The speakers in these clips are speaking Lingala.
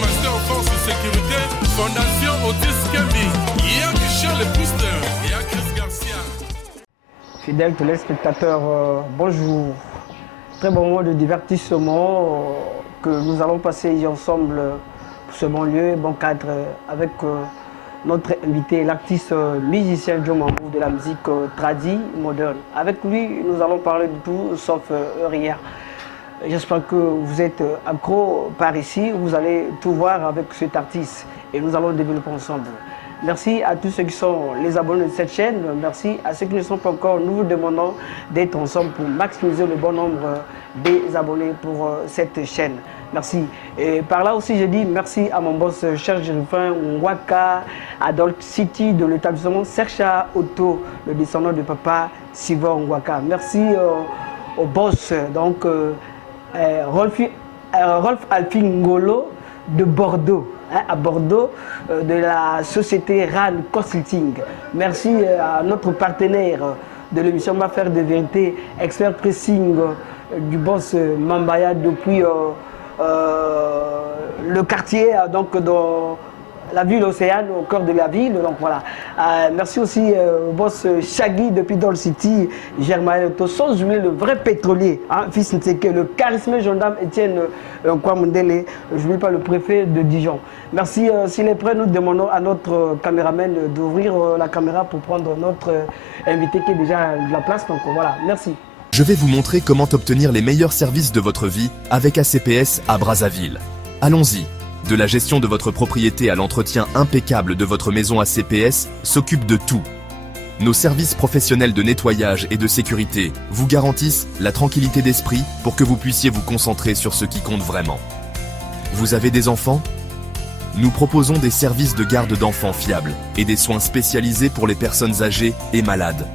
Master Force de Sécurité, Fondation Otis Kembi, Ia Michel le Booster, Ia Chris Garcia. Fidèles téléspectateurs, bonjour. Très bon moment de divertissement que nous allons passer ici ensemble pour ce bon lieu, bon cadre avec notre invité, l'artiste musicien Joe Mambou de la musique tradie moderne. Avec lui, nous allons parler de tout sauf rien. J'espère que vous êtes accro par ici, vous allez tout voir avec cet artiste et nous allons développer ensemble. Merci à tous ceux qui sont les abonnés de cette chaîne, merci à ceux qui ne sont pas encore. Nous vous demandons d'être ensemble pour maximiser le bon nombre des abonnés pour cette chaîne. Merci. Et par là aussi, je dis merci à mon boss Cher Jérifin Waka, à Dolk City de l'établissement Sercha Auto, le descendant de papa Sivor Waka. Merci au boss, donc Rolf Alfingolo de Bordeaux, à Bordeaux, de la société RAN Consulting. Merci à notre partenaire de l'émission M'affaire de vérité, expert pressing du boss Mambaya depuis le quartier, donc dans la ville Océane, au cœur de la ville. Donc voilà. Merci aussi au boss Shaggy depuis Dolk City, Germain, sans oublier le vrai pétrolier, hein, fils Nteke, le charisme gendarme Étienne Kwamundele, je n'oublie pas le préfet de Dijon. Merci. S'il est prêt, nous demandons à notre caméraman d'ouvrir la caméra pour prendre notre invité qui est déjà de la place. Donc voilà, merci. Je vais vous montrer comment obtenir les meilleurs services de votre vie avec ACPS à Brazzaville. Allons-y. De la gestion de votre propriété à l'entretien impeccable de votre maison, ACPS s'occupe de tout. Nos services professionnels de nettoyage et de sécurité vous garantissent la tranquillité d'esprit pour que vous puissiez vous concentrer sur ce qui compte vraiment. Vous avez des enfants ? Nous proposons des services de garde d'enfants fiables et des soins spécialisés pour les personnes âgées et malades.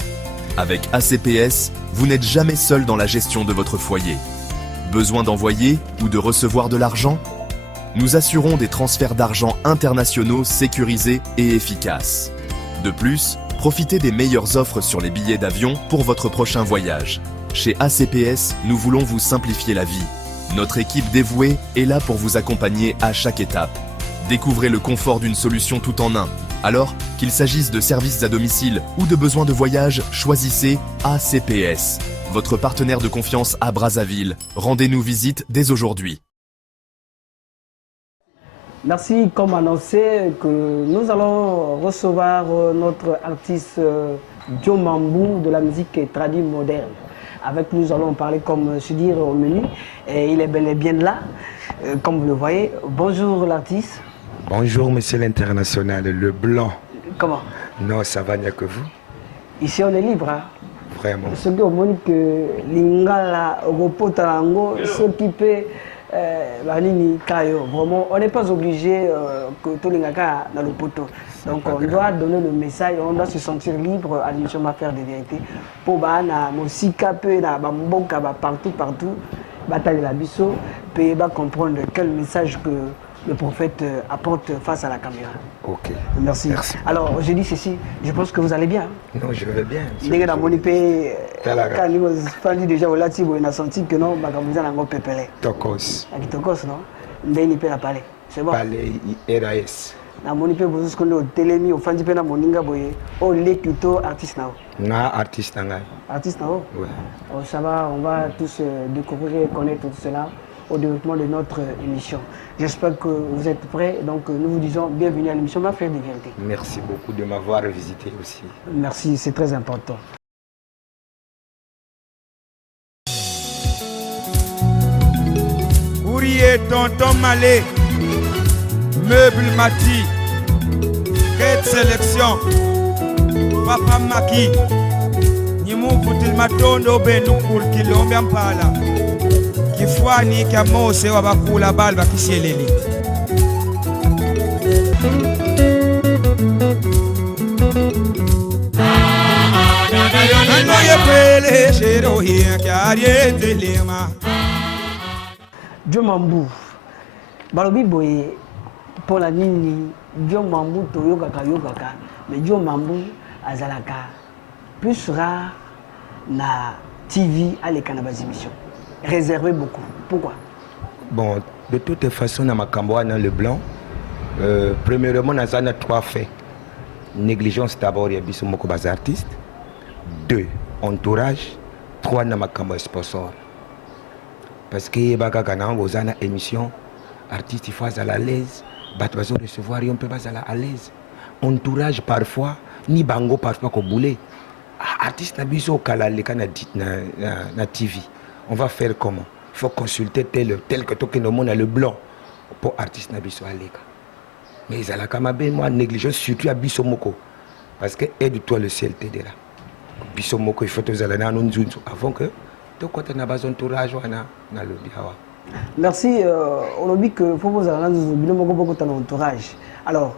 Avec ACPS, vous n'êtes jamais seul dans la gestion de votre foyer. Besoin d'envoyer ou de recevoir de l'argent ? Nous assurons des transferts d'argent internationaux sécurisés et efficaces. De plus, profitez des meilleures offres sur les billets d'avion pour votre prochain voyage. Chez ACPS, nous voulons vous simplifier la vie. Notre équipe dévouée est là pour vous accompagner à chaque étape. Découvrez le confort d'une solution tout en un. Alors, qu'il s'agisse de services à domicile ou de besoins de voyage, choisissez ACPS. Votre partenaire de confiance à Brazzaville. Rendez-nous visite dès aujourd'hui. Merci, comme annoncé, que nous allons recevoir notre artiste Joe Mambou de la musique tradie moderne. Avec nous, nous allons parler, comme se dire, au menu. Et il est bel et bien là, comme vous le voyez. Bonjour l'artiste. Bonjour monsieur l'international, le blanc. Comment? Non, ça va, il n'y a que vous. Ici, on est libre. Hein? Vraiment. Ce qui est que l'ingala, Ropotarango, s'occuper. Vraiment, on n'est pas obligé que tout le monde dans le poteau. Donc on doit donner le message, on doit se sentir libre à l'émission M'affaire de vérité. Pour partout, bataille la biso, pour comprendre quel message que le prophète apporte face à la caméra. Ok. Merci. Merci. Alors, je dis ceci, je pense que vous allez bien. Non, je vais bien. Quand nous déjà au Lati, on a senti que non, vous avez un pépélé. Tokos. Tokos, non? On a parlé. C'est bon. Palais RAS. Na monipe vous ce qu'on a télémi au fan de pena moninga boye au l'écuto artiste nao. Na artiste nao. Artiste nao. Ouais. Oh, ça va, on va tous découvrir et connaître tout cela au développement de notre émission. J'espère que vous êtes prêts. Donc nous vous disons bienvenue à l'émission M'affaire de vérité. Merci beaucoup de m'avoir visité aussi. Merci, c'est très important. Courrier Tonton Malé, Meuble Mati, Quête Sélection, Papa Maki, Nimu Putil Matondo Bendu Kurkili Ombiampala, Kifwani Kamose Wabakula Balba Kisieleli. Joe Mambou, balobi boye pour la nini Joe Mambou to yogaka, mais Joe Mambou azalaka plus rare na TV à l'écran émission réservé beaucoup. Pourquoi? Bon, De toute façon, dans ma Camboine, le blanc, premièrement, on a 3 faits. Négligence d'abord, il y a beaucoup d'artistes. 2, entourage. 3, dans ma Camboine, sponsor. Parce que quand vous avez une émission, artiste, il faut être à l'aise. Ils peuvent recevoir, on peut pas être à l'aise. Entourage parfois, ni bango parfois qu'on boule. Artiste n'a pas na TV. On va faire comment? Il faut consulter tel que tout le monde a le blanc pour artiste n'a pas à l'écart. Mais ils ont quand même moi négligence surtout à Bissomoko. Parce que aide-toi le ciel t'aidera. Bissomoko il faut que vous allez dans nous avant que tout côté n'a pas entourage na le biawa. Merci. On a dit que faut vous aller dans beaucoup de entourage. Alors,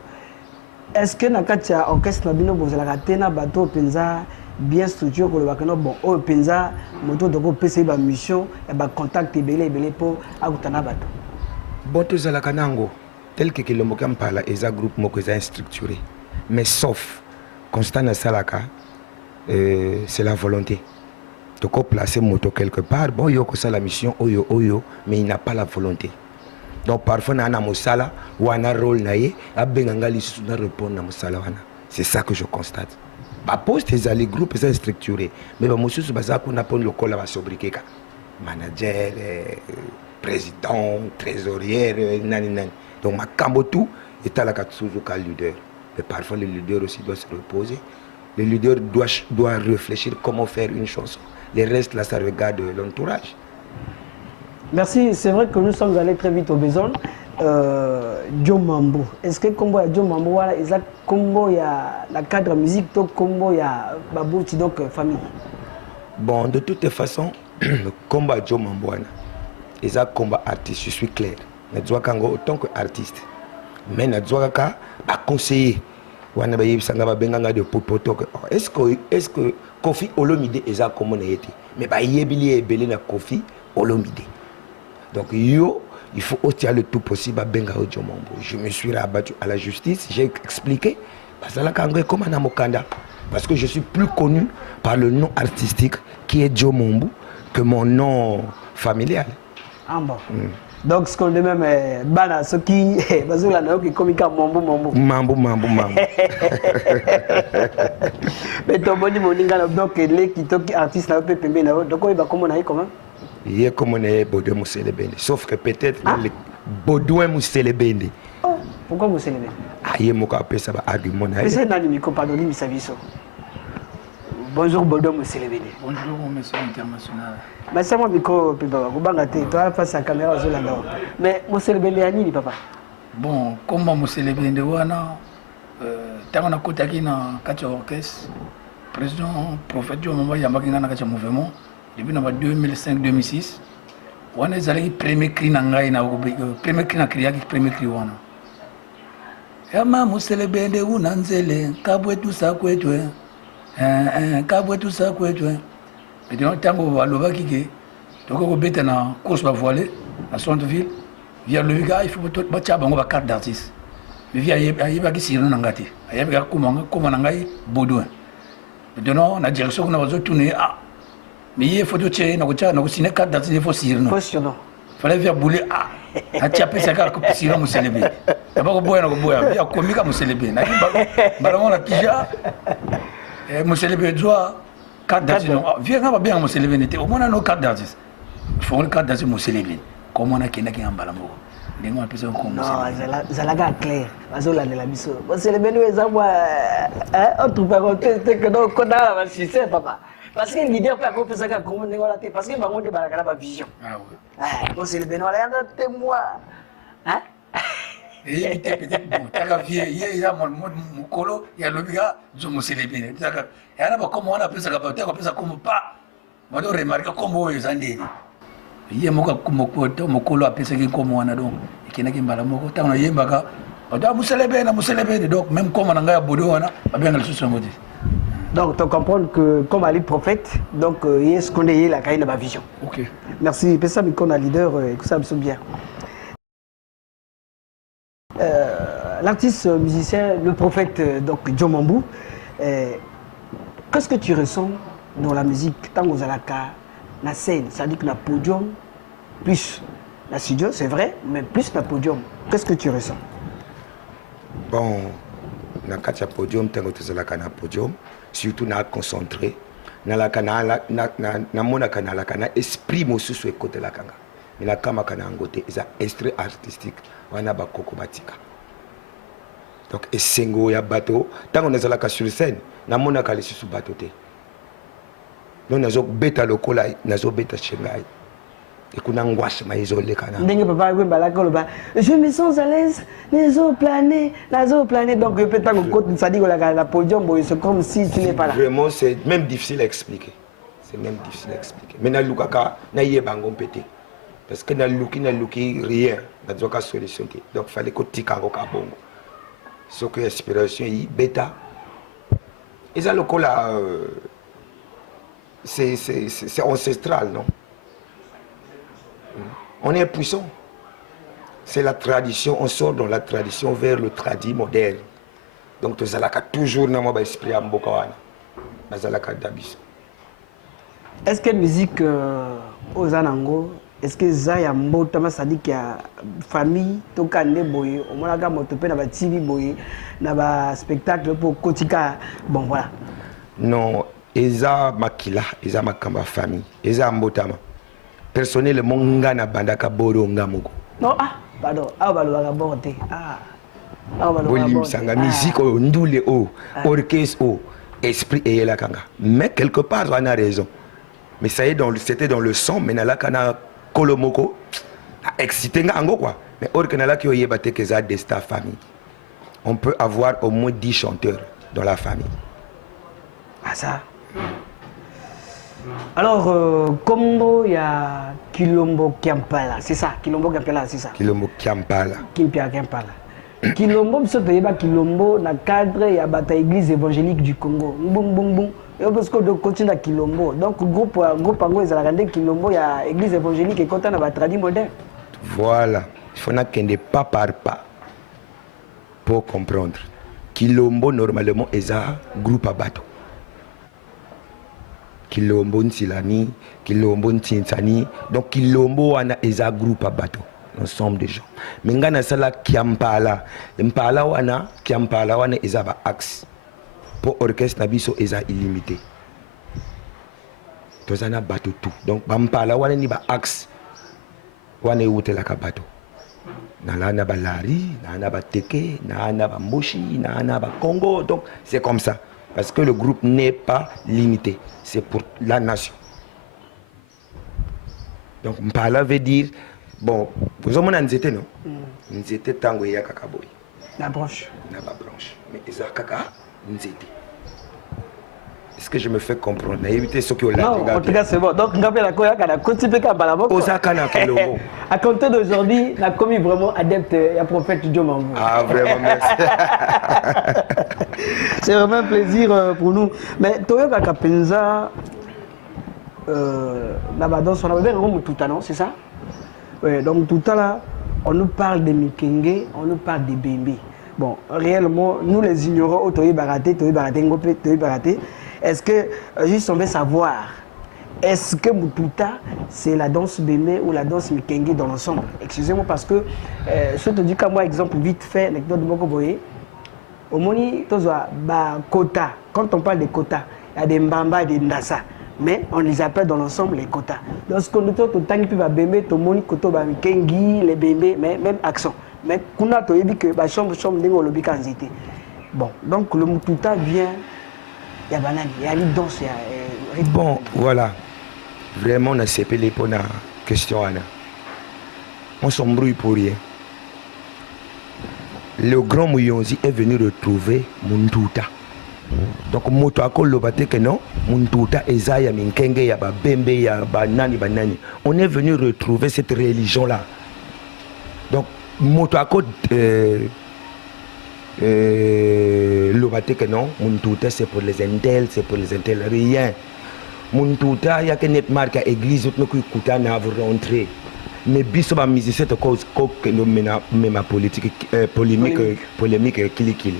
est-ce que dans le orchestre nabino vous allez rater na bateau penza bien structuré pour le bakano bon au penza moto de PC ba mission et ba contact belé pour akutana bateau. Bon tous la kanango tel que le mokam parla eza groupe moko eza structuré mais sauf constant na salaka c'est la volonté. De placer moto quelque part bon yo ko ça la mission oyo mais il n'a pas la volonté. Donc parfois na mosala ou un rôle naie abenganga lisusu na répondre na mosala wana. C'est ça que je constate. Ba poste les groupes sont structurés mais ba mosusu baza ko na pon lokola ba sobriquer manager président trésorier nani. Donc ma cambo tout est à la katsuzuka leader. Mais parfois le leader aussi doit se reposer. Le leader doit réfléchir comment faire une chanson. Le reste là ça regarde l'entourage. Merci, c'est vrai que nous sommes allés très vite au besoin. Joe Mambo, est-ce que combo ya Joe Mambo voilà, est-ce combo ya la cadre musique to combo ya babouti donc famille? Bon, de toute façon, le combat Joe Mambo wana, est un combat artiste, je suis clair. Je dois autant que artiste. Mais je dois conseiller. Wana ba yebisanga ba benganga de popoto. Est-ce que Kofi Olomide est un commun été? Mais ba yebili ebele na Kofi Olomide. Donc il faut aussi le tout possible à Benga Joe Mambo. Je me suis rabattu à la justice, j'ai expliqué. Parce que je suis plus connu par le nom artistique qui est Joe Mambo que mon nom familial. Ah bon. Donc ce qu'on dit même bana ce qui parce que là qui comme Mambo. Mais ton boni moninga donc les qui artiste là peut pembe na donc il va comment on a comment? Il est comme on est Baudouin Mousselebende. Sauf que peut-être Baudouin Mousselebende. Oh, pourquoi Mousselebende? Ah, il y a un argument. C'est un ami, pardon, bonjour Baudouin Mousselebende. Bonjour monsieur international. Mais c'est moi micro papa, vous bangate, toi face à la caméra sur la nord. Mais Mousselebende ani papa. Bon, comme Mousselebende wana tant on a côté na kati orchestre président prophète Joe Mambo yamaki na kati mouvement. Depuis 2005-2006, on est allé premier cri nangai na premier cri na kriaki premier cri wana. Yama Mousselebende unanzele kabwe tu sa kwetwe. Kabwe tu sa kwetwe. Mais donc tango baloba kike toko ko beta na course ba voiler à Centreville via le gars il faut ba tcha bango ba carte d'artiste. Mais via yeba ki sirno nangati. Ayeba kuma nangai Baudouin. Maintenant na direction na bazo tourner mais il faut que tu aies carte d'identité, il faut signer. Il fallait faire bouler. Ah, tu as pris sa carte pour signer Mousselebende. Tu n'as pas boire, il y a combien de Mousselebende. Baron la Kija, Mousselebende doit carte d'identité. Viens, on va bien Mousselebende. Au moins, on a nos cartes d'identité. Il faut une carte d'identité Mousselebende. Comment on a qui est en balambo? Non, Zalaga clair. Azola de la biso. Mousselebende, entre parenthèses, que nous connaissons la système, papa. Parce que l'idée fait qu'on peut ça comme on parce que on débarque la vision. Ah oui. Bon c'est le Benoît là témoin. Hein? Et il était peut-être bon. T'as vu il y a mon colo, il y a le gars, je me suis levé. Et alors comment on appelle ça comme pas. Moi je remarque comment ils ont dit. Il y a mon colo appelle ça comme on a donc. Et qui n'a qui mbala moko tant on yembaka. On doit Mousselebende donc même comme on a gagné Bodo on a bien le sous modi. Donc, tu comprends que comme Ali prophète, donc il y a ce qu'on est la caïne de ma vision. Ok. Merci. Pessa Mikon a leader, que ça me semble bien. L'artiste musicien, le prophète, donc Joe Mambo, qu'est-ce que tu ressens dans la musique tant que vous avez la scène, c'est-à-dire que le podium, plus la studio, c'est vrai, mais plus le podium. Qu'est-ce que tu ressens? Bon, na kati ya podium, tango tozalaka na podium, surtout na concentré, na monaka na laka na esprit mosusu ekotelaka nga. Mais na kamaka na yango te, eza extrait artistique, wana bakoko batika. Donc esengo ya bato, tango nazalaka sur scène, na monaka lisusu bato te. Donc nazo beta lokola, nazo beta chengai. Et qu'on angoisse ma isolé kana. Ndenge papa we balaka loba. Je me sens à l'aise, nazo planer. Donc peut-être que quand ça dit que la podium, c'est comme si tu n'es pas là. Vraiment, c'est même difficile à expliquer. C'est même difficile à expliquer. Mais na lukaka na yebango pété. Parce que na luki rien, na doka solution. Donc fallait que tika ngo ka bongo. Ce que inspiration yi bêta. Et ça le cola c'est ancestral, non? On est puissant. C'est la tradition, on sort dans la tradition vers le tradit moderne. Donc, tu as toujours dans esprit en Bokawana. Est-ce que la musique aux Anango, est-ce que Zaya Mbotama, ça dit qu'il y a famille, Tokane Boye, au moins la motopé, na TV Boye, na spectacle pour Kotika, bon voilà. Non, Eza Makila, Eza Makamba famille, Eza Mbotama. Personnellement, nga na bandaka boro ngamoko. Non, pardon, balwa borte. Bolim sanga musique o ndule o, orchestre o, esprit et la kanga. Mais quelque part on a raison. Mais ça y est c'était dans le son, mais na kana kolomoko excité ngango quoi. Mais orkenala ki oyebate que ça de sta famille. On peut avoir au moins 10 chanteurs dans la famille. Ah ça. Alors, Kombo, il y a Kilombo Kiampala, c'est ça? Kilombo Kiampala, c'est ça? Kilombo Kiampala. Kiampala. Kilombo, il y a Kilombo, dans le cadre, il y a l'église évangélique du Congo. Et parce que de continuer à Kilombo. Donc, le groupe Ango, ils ont regardé Kilombo, il y a l'église évangélique et quand on a la tradition moderne. Voilà. Il faut qu'on pas par pas pour comprendre. Kilombo, normalement, est un groupe à bateau. Kilombo Ntilani, Kilombo Ntintani, donc Kilombo wana eza groupe à bateau, l'ensemble des gens. Mais ngana sala Kiampala, Mpala wana eza ba axe. Pour orchestre na biso eza illimité. Tozana bateau tout. Donc Mpala wana ni ba axe. Wana utela ka bateau. Na ba lari, na ba teke, na ba moshi, na ba Congo. Donc c'est comme ça. Parce que le groupe n'est pas limité. C'est pour la nation. Donc, Mpala veut dire, bon, vous avez un nzete, non? Nzete tango ya kakaboy. La branche. La branche. Mais ils ont kaka nzete. Est-ce que je me fais comprendre? Évitez ceux qui ont la. Non, en tout cas, c'est bon. Donc, nous avons la continué à Balaboko. À compter d'aujourd'hui, on a commis vraiment adepte et prophète Dieu Mambo. Ah, vraiment, merci. C'est vraiment un plaisir pour nous. Mais Toyo Kakapenza, là-bas, on a bien tout à l'heure, c'est ça? Oui, donc tout à l'heure, on nous parle de Mikenge, on nous parle de Bembe. Bon, réellement, nous les ignorons, Toyo Baraté, est-ce que, juste on veut savoir, est-ce que Mututa, c'est la danse Bembe ou la danse Mikenge dans l'ensemble? Excusez-moi parce que, je te dis qu'à moi, exemple vite fait, l'anecdote de Boko Boye, au Moni, quota. Quand on parle de quotas, il y a des Mbamba et des Ndassa. Mais on les appelle dans l'ensemble les quotas. Lorsqu'on dit que tu vas Bembe, tu Moni, Koto, Kengi, les Bembe, mais même accent. Mais qu'on a dit que la chambre de l'Obika en zité. Bon, donc le Mututa vient, il y a banane, il y a une danse, il y a. Bon, voilà. Vraiment, on a séparé pour la question. On s'embrouille pour rien. Le grand Mouyonzi est venu retrouver Muntuta. Donc, Moto Akol Lobate que non, Muntuta, Ezaya, Minkenge, Yaba Bembe, Yaba Nani, Banani. On est venu retrouver cette religion-là. Donc, Moto Akol Lobate que non, Muntuta c'est pour les intels, c'est pour les intels. Rien. Muntuta, il y a que net marque à l'église, nous écoutons à vous rentrer. Mais biso ba musique cette cause que nous mena politique polémique kili.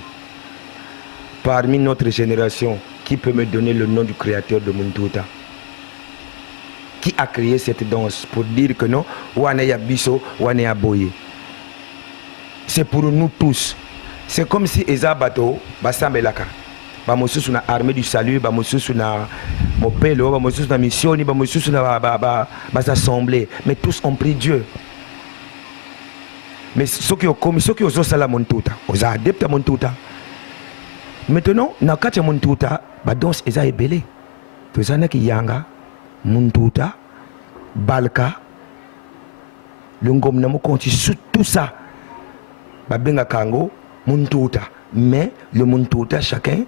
Parmi notre génération, qui peut me donner le nom du créateur de Muntuta? qui a créé cette danse pour dire que non, wane ya biso, wane ya boye. C'est pour nous tous. C'est comme si Eza Bato, Basambelaka, Bamosus na armée du salut, Bamosus na Mopelo, Bamosus na mission, Bamosus na Basassemblée. Mais tous ont pris Dieu. Mais ceux qui ont commis, ceux qui ont osé la montuta, aux adeptes à montuta. Maintenant, dans le cas de montuta, la danse est belée. Tous les qui yanga, montuta, balka, le ngom namo continue tout ça. Babenga kango, montuta. Mais le montuta, chacun,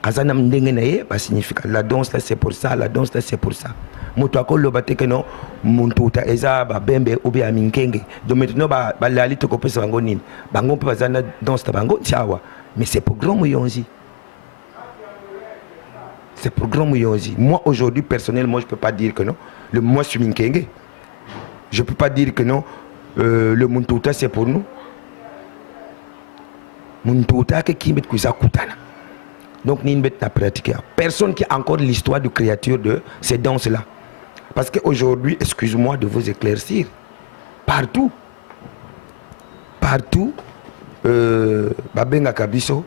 azanam ndengenaye, ça signifie la danse là c'est pour ça, la danse là c'est pour ça. Moto lo bate que non montuta eza ba bembe ou bien minkenge. Donc maintenant ba lali to kopesa bango nini. Bango pe bazana danse ta bango tiawa. Mais c'est pour grand mouyonzi. C'est pour grand mouyonzi. Moi aujourd'hui personnellement je peux pas dire que non. Moi je suis minkenge. Je peux pas dire que non. Le montuta c'est pour nous. Montuta que qui met kuza kutana. Donc ni n'a pratiqué. Personne qui a encore l'histoire de créature de ces danses là. Parce qu'aujourd'hui, excuse-moi de vous éclaircir, partout, Babenga Kabiso,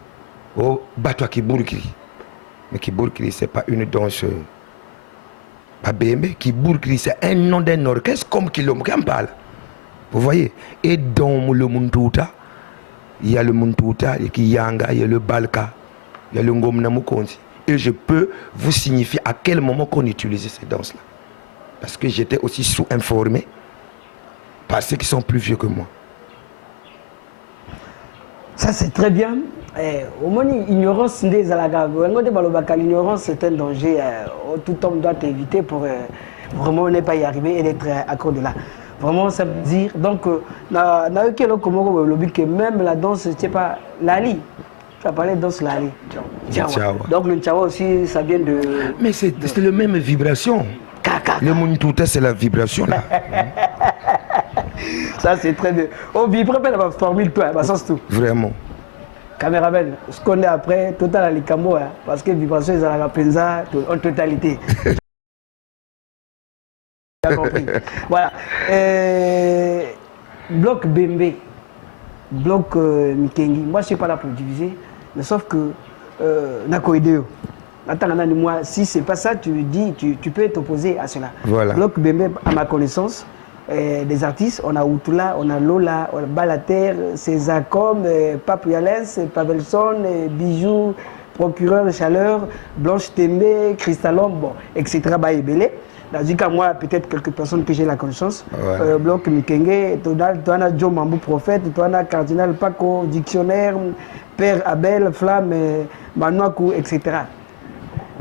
oh, Batwa Kibourkiri. Mais Kibourkiri, ce n'est pas une danse. Babembe, Kibourkiri, c'est un nom d'un orchestre comme Kilom parle. Vous voyez? Et dans le Muntuta, il y a le Muntuta, il y a Kiyanga, il y a le Balka, il y a le Ngomnamukonzi. Et je peux vous signifier à quel moment qu'on utilisait ces danses-là. Parce que j'étais aussi sous-informé par ceux qui sont plus vieux que moi. Ça c'est très bien. Au moins l'ignorance des alagas. L'ignorance c'est un danger. Tout homme doit éviter pour vraiment ne pas y arriver et d'être à court de là. Vraiment ça veut dire donc que même la danse c'est pas Lali. Tu as parlé de danse Lali. Donc le Tchawa aussi ça vient de. Mais c'est la même vibration. Le Muntuta c'est la vibration là. Ça c'est très bien. On vibre pas la formule toi, bah ça c'est tout. Vraiment. Caméraman, ce qu'on est après, total à l'Ikamo, parce que vibration ils ont la penza en totalité. Compris. Voilà. Bloc Bembe, bloc Mikengi. Moi je ne suis pas là pour diviser, mais sauf que Nakoideo. Attends, moi, si c'est pas ça, tu dis, tu peux t'opposer à cela. Voilà. Bloc Bembe, à ma connaissance, des artistes, on a Outula, on a Lola, on a Balater, César Com, Pape Yalès, Pavelson, Bijou, Procureur de Chaleur, Blanche Tembe, Cristallon, bon, etc. Baïbélé. Dans le cas, moi, peut-être quelques personnes que j'ai la connaissance. Ouais. Bloc Mikenge, Toana John Mambou Prophète, Toana Cardinal Paco, Dictionnaire, Père Abel, Flamme, Manouakou, etc.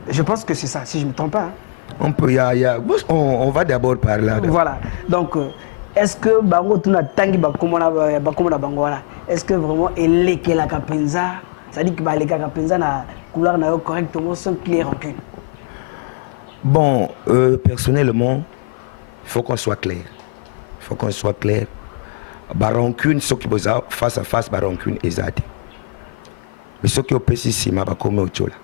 Je pense que c'est ça, si je ne me trompe pas. Hein. On va d'abord par là. Voilà. Donc, est-ce que Bango Tuna Tangi Bakomona Bangola, est-ce que vraiment elle est la Kapenza, c'est-à-dire que les Kapenza na couleur na correctement sans clair aucune. Bon, personnellement, il faut qu'on soit clair. Il faut qu'on soit clair. Baroncune, ceux qui sont face à face, Baroncune est zade. Mais ceux qui ont passé ici, ma bakome ochola.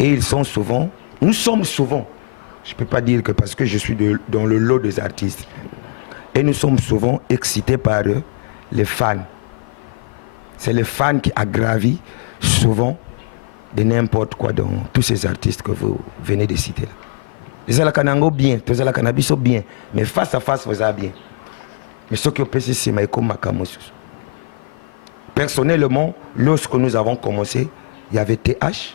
Et ils sont souvent, nous sommes souvent, je ne peux pas dire que parce que je suis dans le lot des artistes, et nous sommes souvent excités par les fans. C'est les fans qui aggravent souvent de n'importe quoi dans tous ces artistes que vous venez de citer là. Les Alakanango bien, les Alakanabiso bien, mais face à face vous avez bien. Mais ceux qui ont passé ici, personnellement, lorsque nous avons commencé, il y avait TH,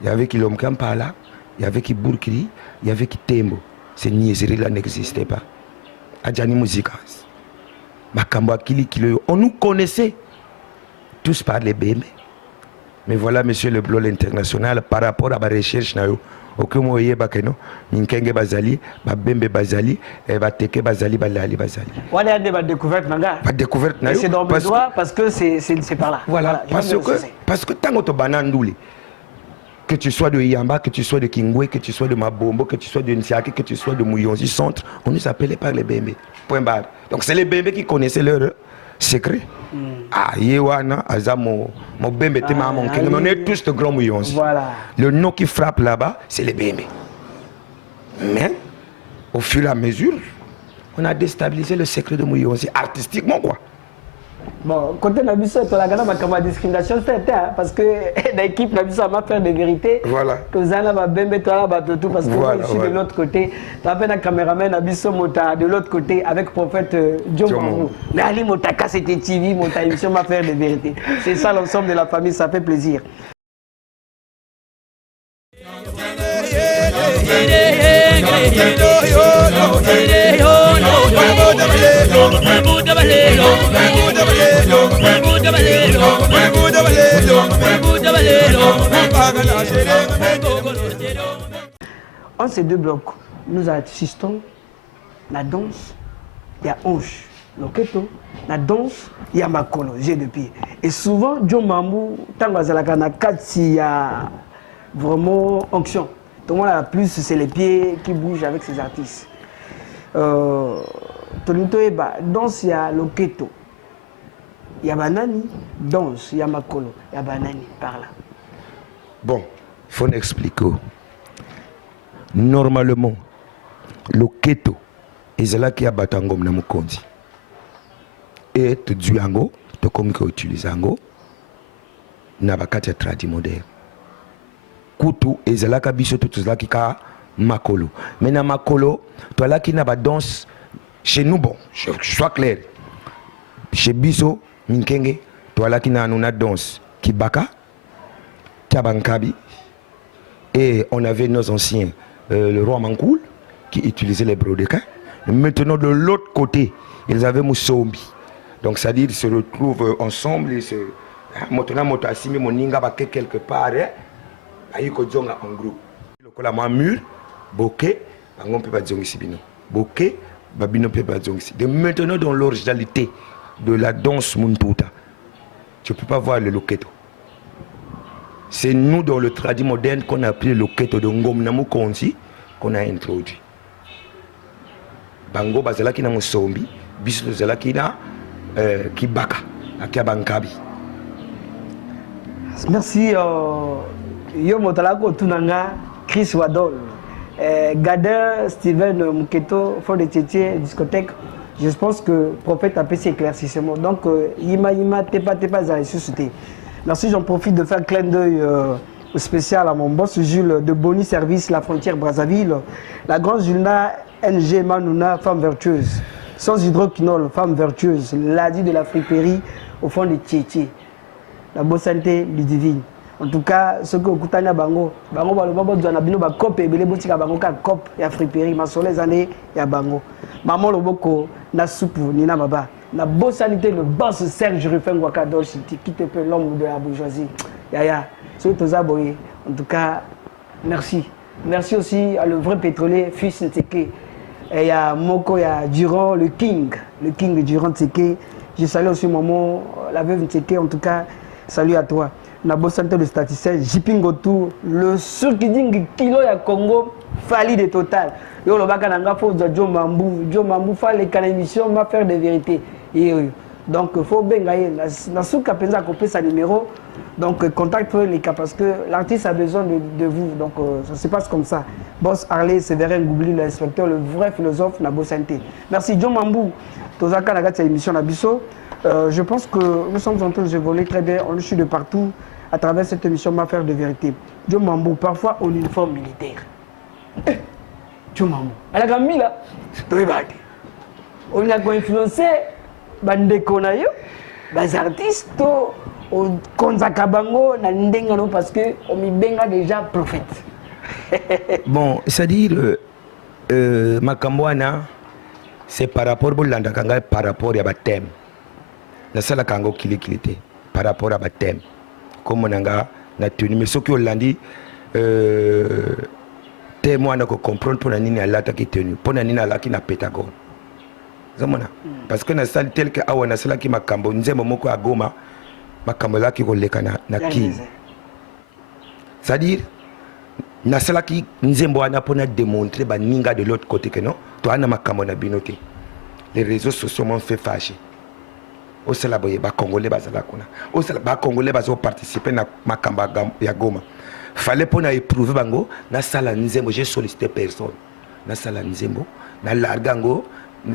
il y avait Kilom Kampala, il y avait Kibourkiri, il y avait Kitembo. Ces niaiseries-là n'existaient pas. Adjani Musikas. Makamba Kili Kilo. On nous connaissait tous par les BM. Mais voilà, monsieur le Blol international, par rapport à ma recherche, aucun moyen bakeno, Minkenge Bazali, Babembe Bazali, et Bateke Bazali, Balali Bazali. On a des découvertes, Nanga. Pas découverte, c'est dans besoin parce que c'est par là. Voilà, parce que tant que tu banandouli, que tu sois de Yamba, que tu sois de Kingwe, que tu sois de Mabombo, que tu sois de Nsiaki, que tu sois de Mouyonzi Centre, on nous appelait par les BMB. Point barre. Donc c'est les BMB qui connaissaient leur secret. Ah, Yewana, Azamo, mon BMB, on est tous de grands Mouyonzi. Voilà. Le nom qui frappe là-bas, c'est les BMB. Mais au fur et à mesure, on a déstabilisé le secret de Mouyonzi, artistiquement quoi. Bon, côté Nabiso, tu as ma discrimination, c'était parce que l'équipe Nabiso m'a fait des vérités. Voilà. Tu as tout parce que moi, je suis de l'autre côté. Tu as un caméraman Nabiso Mota de l'autre côté avec prophète Djomangou. Mais Ali Motaka, c'était TV, Mota émission m'a fait des vérités. C'est ça l'ensemble de la famille, ça fait plaisir. En ces deux blocs, nous assistons la danse, il y a hanche, loketo, la danse, il y a makolo, j'ai de pied. Et souvent, John Mamou, tant qu'il y a vraiment onction. Tout le monde a plus, c'est les pieds qui bougent avec ces artistes. Danse, il y a loketo, il y a banani, danse, il y a makolo, il y a banani, par là. Bon, il faut expliquer. Normalement, loketo, c'est là qu'il y a batangom na mukonzi. Et tu duango, tu comme que utilise ango, na bakati tradi moderne. Kutu, c'est là qu'il y a tout ça qui a makolo. Mais na makolo, tu as là qui n'a pas danse chez nous, bon, je sois clair. Chez Biso, Minkenge, tu as là qui n'a pas danse qui baka, Tabankabi. Et on avait nos anciens, le roi Mankoul, qui utilisait les brodequins. Maintenant, de l'autre côté, ils avaient Moussoumbi. Donc, c'est-à-dire qu'ils se retrouvent ensemble. Ils se... Maintenant, Motassimi, Moninga, quelque part, ils sont en groupe. Le mur, bokeh, on peut pas dire ici. Bokeh, babino peut pas dire ici. Maintenant, dans l'originalité de la danse Muntuta, tu ne peux pas voir le loketo. C'est nous, dans le tradit moderne, qu'on a appelé le loketo de Ngom Namu Konzi, qu'on a introduit. Bango bazala ki na musombi, biso bazala ki na kibaka, akia bankabi. Merci yo motalako tunanga Chris Wadol, Gader Steven Muketo, fond de Tchétché, discothèque. Je pense que prophète a fait ses éclaircissements. Donc Yima tepa za ressuscité. Merci, j'en profite de faire un clin d'œil spécial à mon boss Jules de Boni Service, la frontière Brazzaville, la grande Julna NG Manouna, femme vertueuse, sans hydroquinol, femme vertueuse, l'adi de la friperie au fond de Tchétché, la bonne santé, Ludivine. En tout cas, ce que vous avez bango, bango balobabo dwana bino ba cop et belé botika bango ka cop ya friperie, ma sur les années ya bango. Maman loboko na soupe ni na baba. La bonne sanité, le boss Serge Ruffin Wakadol, qui te fait l'homme de la bourgeoisie. Yaya, c'est tous aboyés. En tout cas, merci. Merci aussi à le vrai pétrolier, fils Nteke. Et il y a Moko, il y a Durand, le king Durand Nteke. Je salue aussi maman, la veuve Nteke. En tout cas, salut à toi. La bonne santé, le statisticien, Jipingotou, le surkiding kilo ya Congo, Fali de total. Yo le baka nanga fo Joe Mambu fa les canaux émission m'a faire des vérités. Donc il faut bien gagner. Na souka penza copier sa numéro. Donc contacte les cas parce que l'artiste a besoin de vous. Donc ça se passe comme ça. Boss Harley, Séverin Goubli, l'inspecteur, le vrai philosophe na Santé. Merci Joe Mambu. Tozaka na gata émission na biso. Je pense que nous sommes en train de voler très bien. On le suit de partout à travers cette émission m'a faire de vérité. Joe Mambu, parfois en uniforme militaire. Mambo. À la gamie là, on a influencé les artistes, on Konzakabango, parce qu'on m'y déjà prophète. Bon, c'est-à-dire, Makambouana, c'est par rapport à par rapport à thème. La salle Kango qui était par rapport à thème. Comme on a tenu, mais ce que l'on dit, moi je comprends pour la nini alata qui tenu pour la nini alaki na pétagone zamona parce que na salle tel que awa na salle qui makambo nzembo moko agoma makambo la ki koleka na king c'est-à-dire na salle qui nzembo ana pour démontrer ba ninga de l'autre côté que non to ana makambo na binoté les réseaux sociaux m'ont fait fâcher au sala boye ba congolais bazala kuna au sala ba congolais bazo participer na makambo ya goma. Fallait pour éprouver bango na sala nzembo, j'ai sollicité personne na sala nzembo na largango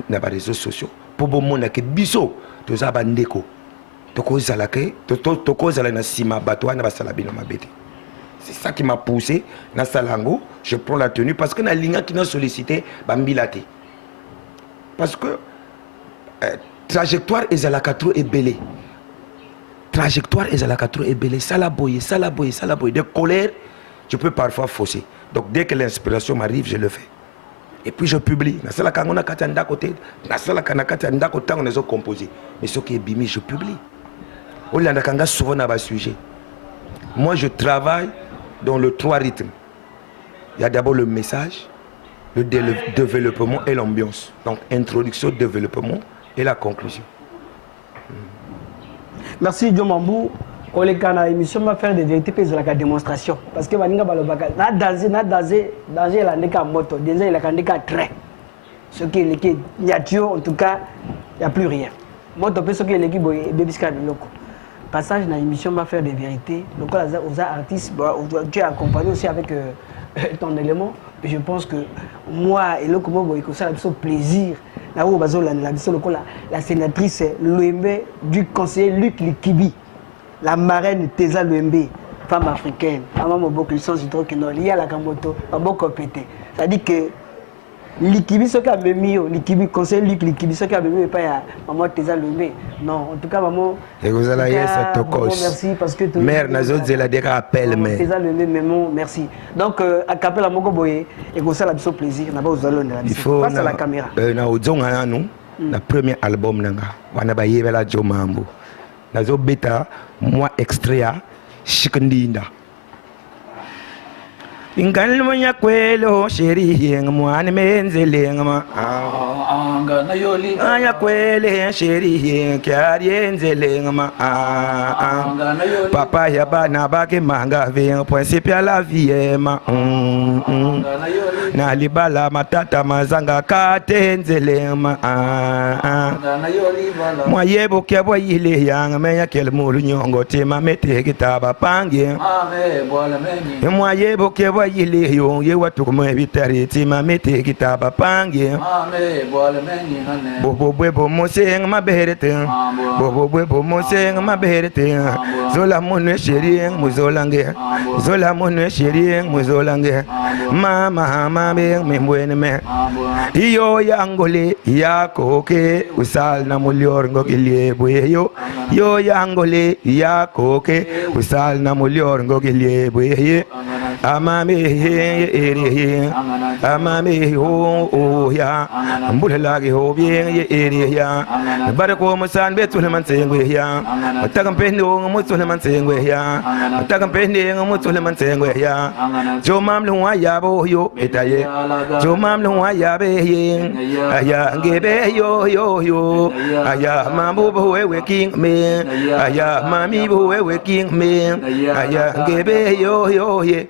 na ba réseaux sociaux pour bon monde que biso to za bandeko to ko zala ke to ko zala na sima bato na basala bino mabete. C'est ça qui m'a poussé na salango, je prends la tenue parce que na linga qui n'a sollicité bambilate. Parce que trajectoire ezalaka trop ébélé. Trajectoire ezalaka trop ébélé, ça la boye. De colère, je peux parfois fausser. Donc dès que l'inspiration m'arrive, je le fais. Et puis je publie. Na sala kangona katanda côté, na sala kana katanda côté on les a composés. Mais ce qui est bimi, je publie. Olanda kanga souvent na ba sujet. Moi je travaille dans le 3 rythmes. Il y a d'abord le message, le développement et l'ambiance. Donc introduction, développement et la conclusion. Merci Diomambou. On les canaux émission va faire des vérités et de la démonstration. Parce que Vaninga Balobaka, na danger la neka moto, déjà il a neka train. Ce qui est l'équipe Niatio, en tout cas, il n'y a plus rien. Moto peut ce qui est l'équipe Bébiska de Loko. Passage dans l'émission va faire des vérités. Donc aux artistes, tu es accompagné aussi avec ton élément. Et je pense que moi et Loko Mobo, ça a plaisir. La sénatrice Louembe du conseiller Luc Likibi, la marraine Teza Louembe, femme africaine, maman Moboko, licence hydroquinol, il y a la Kamoto, Moboko pété. C'est-à-dire que Likibi, ce qui a mis, Likibi, conseiller Luc Likibi, ce qui a mis, pas maman Teza Louembe. Non, en tout cas, maman. Et vous allez merci parce que. Mère, nous autres, c'est la déca appel, mais. Teza Louembe, maman, merci. Donc, à Capella Moko Boye, et comme ça, la mission plaisir, n'a pas aux allons de la mission. Face à la caméra. Na Odzonga, nous. Le premier album nanga wana ba yebela Diomambou nazo beta moi extrait Shikndinda Ingal monya kwelo sheri yeng mwan menzele ngama anga na yoli anya kwele sheri yeng kyari enzele ngama anga na yoli papa ya bana bake manga veng principe la vie ma anga na yoli na libala matata mazanga katenzele ma anga na yoli bala moyebo kebo yile yang meya kel mulu nyongo tema mete kitaba pange ame bola meni moyebo kebo yile yo ye watu mo bitari tema mete kitaba pange ame bola meni hane bobo bwebo moseng maberete bobo bwebo moseng maberete zola monwe sheri muzolange zola monwe sheri muzolange mama mame mbwene me iyo yangole yakoke usal na mulior ngogilie bweyo yo yangole yakoke usal na mulior ngogilie bweye amame ere amame ho ya mbulelage ho bien ye ere ya barako musan betul man sengwe ya takam pendo mutul man sengwe ya takam pende mutul man sengwe ya jomam lu ya bo yo etaye jomam lu ya be ye aya ngebe yo aya mamu bo we king me aya mami bo we king me aya ngebe yo ye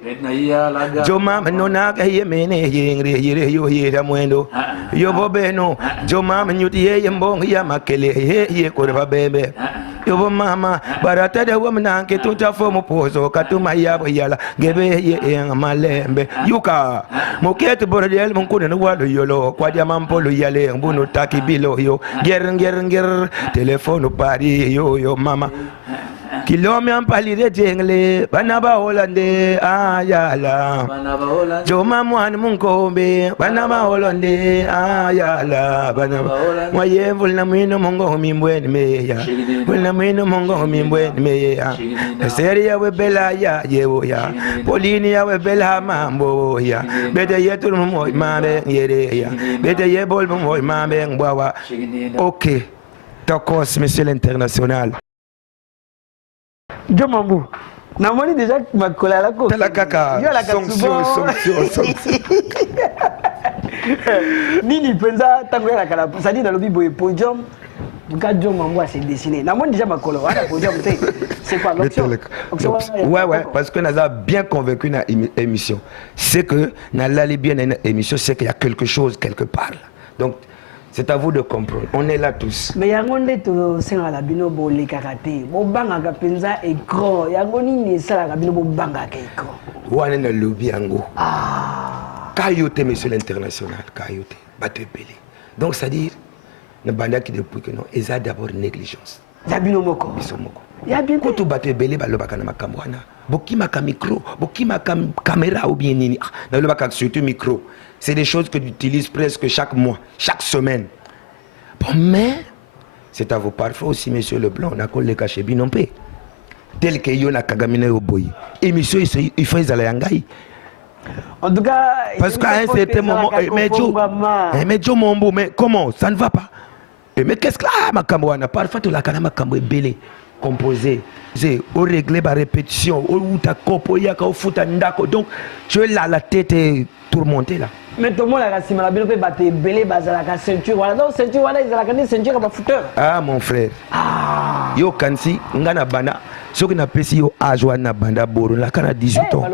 jomam no na ka ye mene yengre yire yo da mwendo yo bobeno jomam nyuti ye mbong ya makele ye ko ba bebe yo bo mama barata de wamna ke tuta fo mo pozo katuma ya bo yala ngebe ye malembe yuka moket bordel mon kunen walo yolo kwa diamam polo yale mbunu taki bilo yo nger telephone pari yo mama Kilomi ampali de jengle banaba holande ayala joma mwan munkombe banaba holande ayala banaba moye vulna mwino mongo mimbweni meya vulna mwino mongo mimbweni meya seri ya webela ya yewo ya polini ya webela mambo ya bete yetul moy mambe yere ya bete yebol moy mambe ngwawa. OK, Tokos, monsieur l'international. Diomambou, namoni déjà ma collé à la côte. La caca. Sanction. Nini penza tango ya la kala. Ça dit dans le bibo podium. Quand Diomambou a s'est dessiné. Namoni déjà ma collé à la podium. C'est quoi l'option? Ouais, parce que nous avons bien convaincu dans l'émission. C'est que dans la bien une émission, c'est qu'il y a quelque chose quelque part. Donc c'est à vous de comprendre. On est là tous. Mais il y a un monde qui a bino bo le karaté. Bo banga ka penza écran. Il y a un ni sala ka bino bo banga ka écran. Wana na lobby ango. Kayote monsieur l'international, kayote. bato ebele. Donc c'est-à-dire na bandaki depuis que non eza d'abord négligence. Ya bino moko. Biso moko. Ya bien. Kutu bato ebele balobaka na makambo wana. Bokimaka micro, bokimaka caméra ou bien nini. Nalobaka surtout micro. C'est des choses que tu utilises presque chaque mois, chaque semaine. Bon, mais c'est à vous parfois aussi, monsieur Leblanc, on a collé les cachets binompé. Tel que yon a kagamine au boy. Émission, il faut les aller. En tout cas, parce qu'à un certain moment, mais Joe Mombo, mais comment? Ça ne va pas. Mais qu'est-ce que là, ma camouana? Parfois, tu l'as quand même belé, composé. C'est au régler par répétition, au ta copo, il y a qu'au foot à Ndako. Donc, tu es là, la tête est tourmentée là. Mais tout le monde a dit que tu as belé, la ceinture. Voilà, donc ceinture, voilà, ils ont la ceinture comme un footeur. Ah, mon frère. Ah. Yo, Kansi, Ngana Bana. Ce qu'on appelle si yo âge na banda boro la kana 18 ans.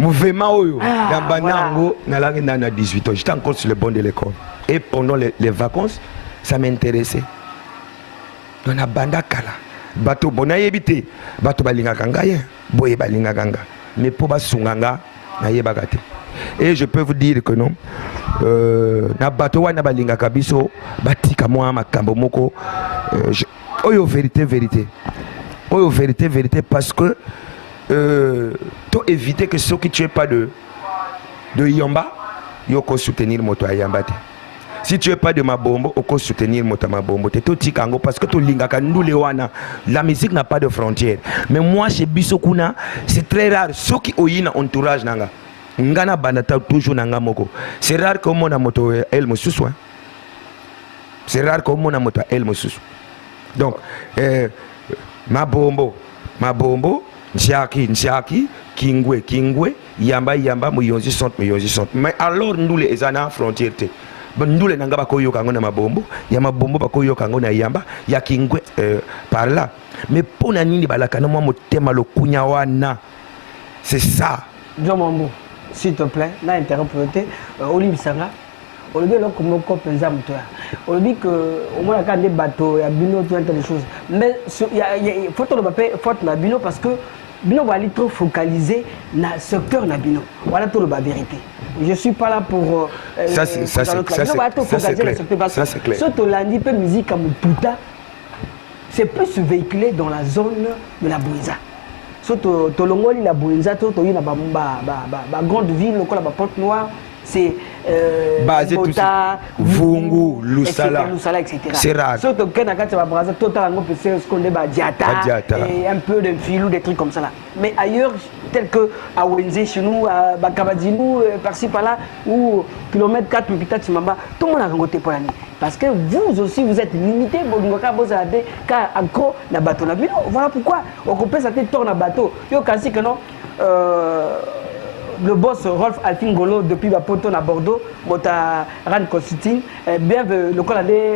Mouvement oyo na banda ngo na langue na 18 ans. J'étais encore sur le banc de l'école. Et pendant les vacances, ça m'intéressait. Dans la banda kala. Bato bona yebite. Bato balinga kanga ye. Boye balinga kanga. Mais pour ba sunganga na yebaka te. Et je peux vous dire que non. Na bato wana balinga kabiso batika moi makambo moko oyo vérité parce que to éviter que ceux qui tuent pas de yamba yoko soutenir moto yamba te. Si tu es pas de mabombo oko soutenir moto mabombo te to tikango parce que to linga kandule wana la musique n'a pas de frontières. Mais moi chez biso kuna c'est très rare ceux qui oyina entourage nanga ngana banata toujours nanga moko. C'est rare que mon moto elle me soussoit. C'est rare que mon moto elle me soussoit. Donc mabombo nsiaki kingwe yamba muyonzi sont. Mais alors nous les ezana frontière te. Nous les nanga bakoyo kango na mabombo ya mabombo bakoyo kango na yamba ya kingwe par là. Mais pour nini balaka na moi motema lokunya wana. C'est ça. Diomambo. S'il te plaît, là, interrompu, Olivier Sanga, Olivier, là, comme on coupe les âmes, Olivier, que au moins, il y a des bateaux, il y a Bino, tout un tas de choses. Mais il faut que le Bino parce que Bino va aller trop focaliser dans le secteur de Bino. Voilà tout la vérité. Je ne suis pas là pour. Ça, c'est clair. Ça, c'est clair. Surtout lundi, peu musique comme Puta, c'est plus véhiculé dans la zone de la Bouiza. Surtout Tolongoli, la Bouinza, tout il y a la grande ville, la Pointe-Noire, c'est basé tout ça. Vungu, Lusala, etc. C'est rare. Surtout que dans le Brazza, totalement c'est ce qu'on dit Diata et un peu de filou, des trucs comme ça là. Mais ailleurs, tel que à Wenze, chez nous, à Bakabadinou, par-ci par-là, ou kilomètre 4, Pipita, Timamba, tout le monde a rencontré pour l'année. Parce que vous aussi, vous êtes limité, car encore, la bateau n'a vu. Voilà pourquoi on peut ça tourne à bateau. Yo, quand que non, le boss Rolf Alfingolo depuis Bapoto à Bordeaux, Mota Ran Consulting, bien le coladé,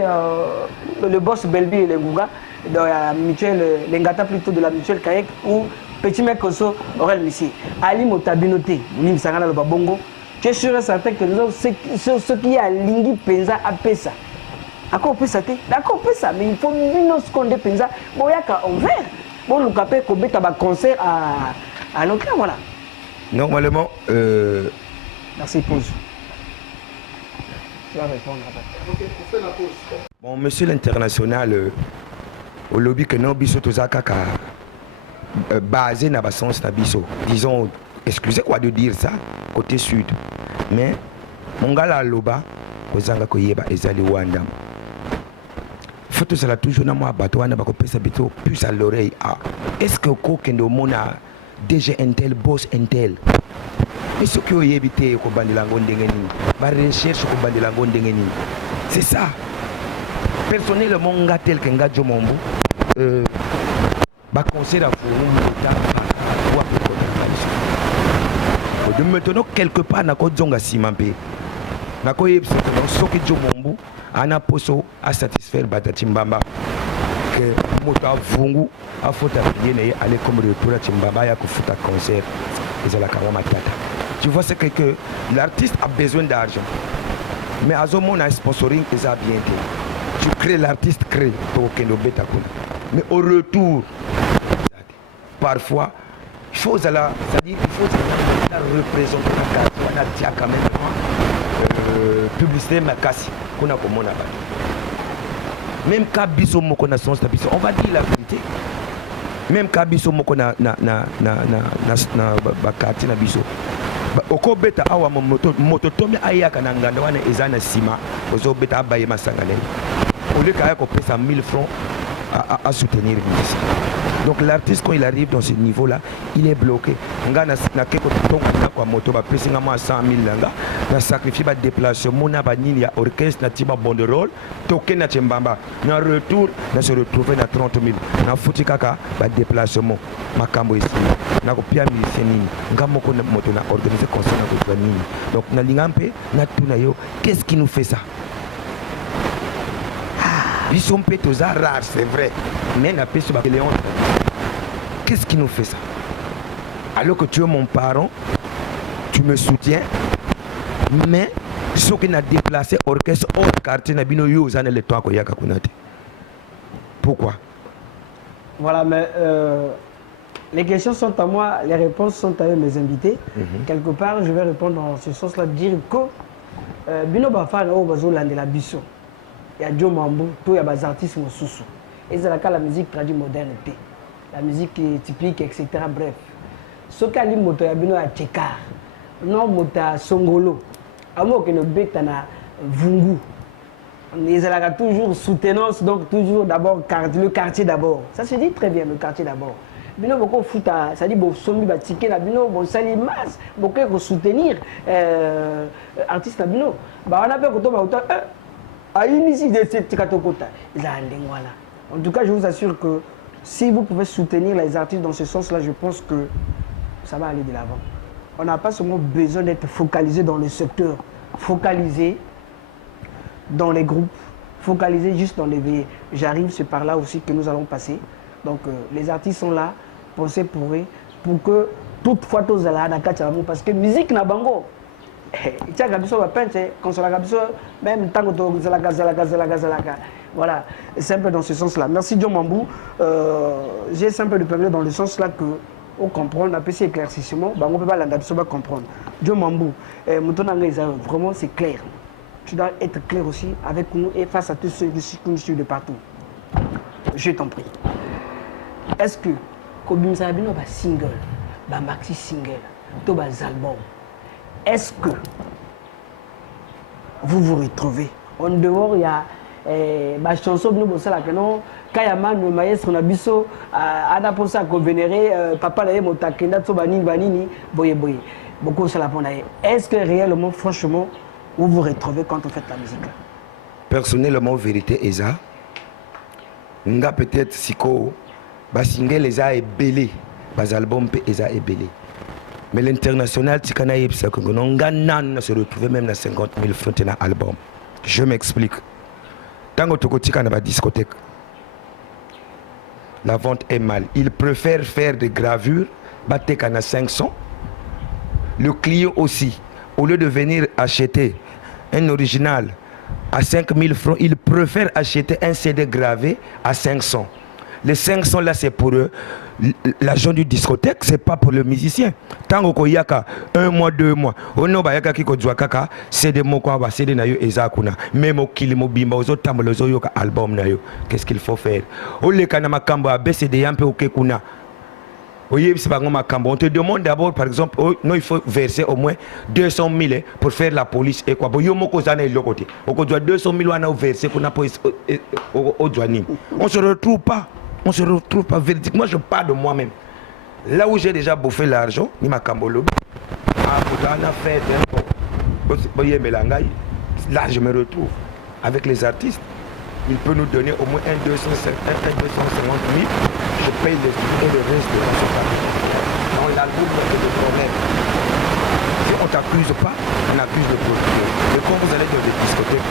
le boss Belbi et Lenguga, dans la mutuelle, l'engata plutôt de la mutuelle Kayak, ou Petit Mec Koso, Aurel Missi. Ali Motabinoté, Nim Sangana le Babongo, tu es sûr et certain que nous ce qui a Lingui Penza à Pessa. D'accord, on peut ça, d'accord, on peut ça, mais il faut nous sconder Penza. Bon, il y a qu'à envers. Bon, nous capons qu'on met un concert à l'occasion, voilà. Normalement, merci, pause. Tu vas répondre après. Ok, on fait la pause. Bon, monsieur l'international, au lobby que nous, biso tozaka basé dans le sens de biso. Disons, excusez quoi de dire ça, côté sud. Mais, mon gars là, loba, kozanga koyeba ezali wanda. Faut tout ça toujours na moi bateau na bako pesa bito plus à l'oreille. Ah, est-ce que kokendo mona DG Intel boss Intel? Et ce qui est évité ko bandila ngondengeni, ba recherche ko bandila ngondengeni. C'est ça. Personnellement nga tel que nga Jomombo ba conseil à vous de maintenant quelque part na ko zonga simampe. Na ko yeb so ki Jomombo ana poso à satisfaire batati mbamba que moto vungu a fota bien aller comme retour à Chimbamba ya ko futa concert ezala kama matata. Tu vois c'est que l'artiste a besoin d'argent. Mais à ce moment on a sponsoring et ça bien été. Tu crées l'artiste crée pour que nous bêta. Mais au retour parfois il faut ça c'est-à-dire il faut a représenté la carte, on a dit quand même publicité makasi qu'on a comme on a battu. Même quand biso moko na sens biso, on va dire la vérité. Même quand biso moko na bakati na biso. Oko beta awa moto tomi ayaka na nganda wana ezana sima ozo beta abaye masanga lelo. Au lieu kaya ko pesa 1000 francs à soutenir le musicien. Donc l'artiste quand il arrive dans ce niveau là, il est bloqué. Nga na keko tonga na kwa moto ba pesa nga 100 000 langa, na sacrifier ba déplacement na ba nini ya orchestre na tiba banderole, toke na chembamba. Na retour, na se retrouver na 30 000. Na futi kaka ba déplacement makambo ici. Na ko pia musicien nini. Nga moko na moto na organiser concert na ko nini. Donc na lingampe na tuna yo, qu'est-ce qui nous fait ça? Ils sont pétos rares, c'est vrai. Mais n'a pas ce Léon. Qu'est-ce qui nous fait ça? Alors que tu es mon parent, tu me soutiens, mais ce qui n'a déplacé orchestre hors quartier n'a bino yo zane le temps koyaka kunate. Pourquoi? Voilà, mais les questions sont à moi, les réponses sont à eux, mes invités. Quelque part, je vais répondre dans ce sens-là, dire que bino bafana o bazo landela biso. Il y a Joe Mambo, il y a des artistes mosusu. Et c'est la musique traduite modernité, la musique typique, etc. Bref. Ce qui est moto ya bino ya Tchekar, non mota Songolo, amo que le bec na Vungu. Ils ont toujours soutenance, donc toujours d'abord le quartier d'abord. Ça se dit très bien, le quartier d'abord. Bino beaucoup foot, ça dit bon sombi ba ticket la bino bon sali masse, beaucoup ko soutenir artiste na bino. Ba on a fait ko to à initier de cette catokota. En tout cas, je vous assure que si vous pouvez soutenir les artistes dans ce sens-là, je pense que ça va aller de l'avant. On n'a pas seulement besoin d'être focalisé dans le secteur, focalisé dans les groupes, focalisé juste dans les veillées. J'arrive, c'est par là aussi que nous allons passer. Donc les artistes sont là, pensez pour eux, pour que toutefois tous allez à parce que musique n'a bango. Même tant que voilà, c'est un peu dans ce sens-là. Merci John Mambou. J'ai un peu de problème dans le sens-là que on comprend, on a pu éclaircissement, on ne peut pas l'adapter, comprendre. John Mambou, vraiment c'est clair. Tu dois être clair aussi avec nous et face à tous ceux qui nous suivent de partout. Je t'en prie. Est-ce que comme nous avons un single, un maxi single, un album, est-ce que vous vous retrouvez en dehors il y a ma chanson nous ça là que non quand il y a man le maestro na biso ana pour ça qu'on vénérer papa là motakenda to banini banini boye boye beaucoup ça la pona. Est-ce que réellement franchement vous vous retrouvez quand vous faites la musique là? Personnellement vérité eza nga peut-être siko ba single eza est belé bas album pe eza est belé. Mais l'international, tu connais, c'est que nous avons se retrouver même dans 50 000 francs dans l'album. Je m'explique. Tant que tu as une discothèque, la vente est mal. Ils préfèrent faire des gravures, battre à 500. Le client aussi, au lieu de venir acheter un original à 5 000 francs, ils préfèrent acheter un CD gravé à 500. Les 500 là, c'est pour eux. L'argent du discothèque, c'est pas pour le musicien. Tant qu'il y a 1 mois, 2 mois, on n'a pas qui kaka, c'est des mots quoi, c'est des naïeux et zakuna. Même au kilimo bimba, aux autres tambos, aux autres albums naïeux. Qu'est-ce qu'il faut faire? Au lieu qu'on a ma cambo, c'est des un peu au kekuna. On te demande d'abord, par exemple, non, il faut verser au moins 200 000 pour faire la police et quoi. On doit 200 000 à verser pour on ne se retrouve pas. On se retrouve pas véridique. Moi, je parle de moi-même. Là où j'ai déjà bouffé l'argent, ni ma cambolo, là, je me retrouve avec les artistes. Il peut nous donner au moins 250 000. Je paye le reste de la société. Dans l'album, il y a des problèmes. Si on ne t'accuse pas, on accuse le producteur. Et quand vous allez dans des discothèques,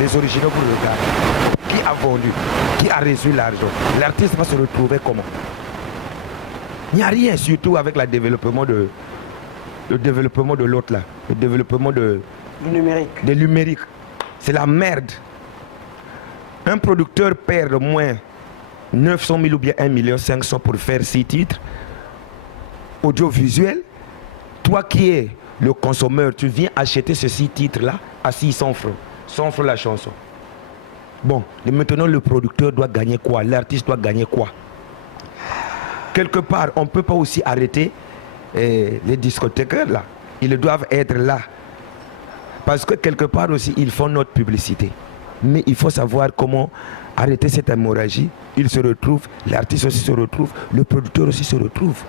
les originaux vous regardent. Qui a vendu? Qui a reçu l'argent? L'artiste va se retrouver comment? Il n'y a rien, surtout avec le développement de l'autre là. Le développement du numérique. C'est la merde. Un producteur perd au moins 900 000 ou bien 1 500 000 pour faire 6 titres audiovisuels. Toi qui es le consommeur, tu viens acheter ce 6 titres-là à 600 francs. 100 francs la chanson. Bon, et maintenant le producteur doit gagner quoi? L'artiste doit gagner quoi? Quelque part, on ne peut pas aussi arrêter les discothécaires là. Ils doivent être là. Parce que quelque part aussi, ils font notre publicité. Mais il faut savoir comment arrêter cette hémorragie. Ils se retrouvent, l'artiste aussi se retrouve, le producteur aussi se retrouve.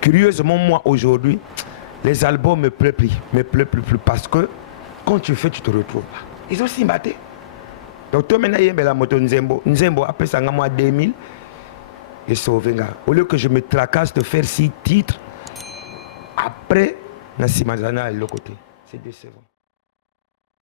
Curieusement, moi aujourd'hui, les albums me plaisent plus parce que quand tu fais, tu te retrouves. Ils ont aussi battu. Donc, toi maintenant, il y a la moto Nzembo. Nzembo, après ça, moi 2000, et sauvé. Au lieu que je me tracasse de faire 6 titres, après, Nassimazana est de l'autre côté. C'est décevant.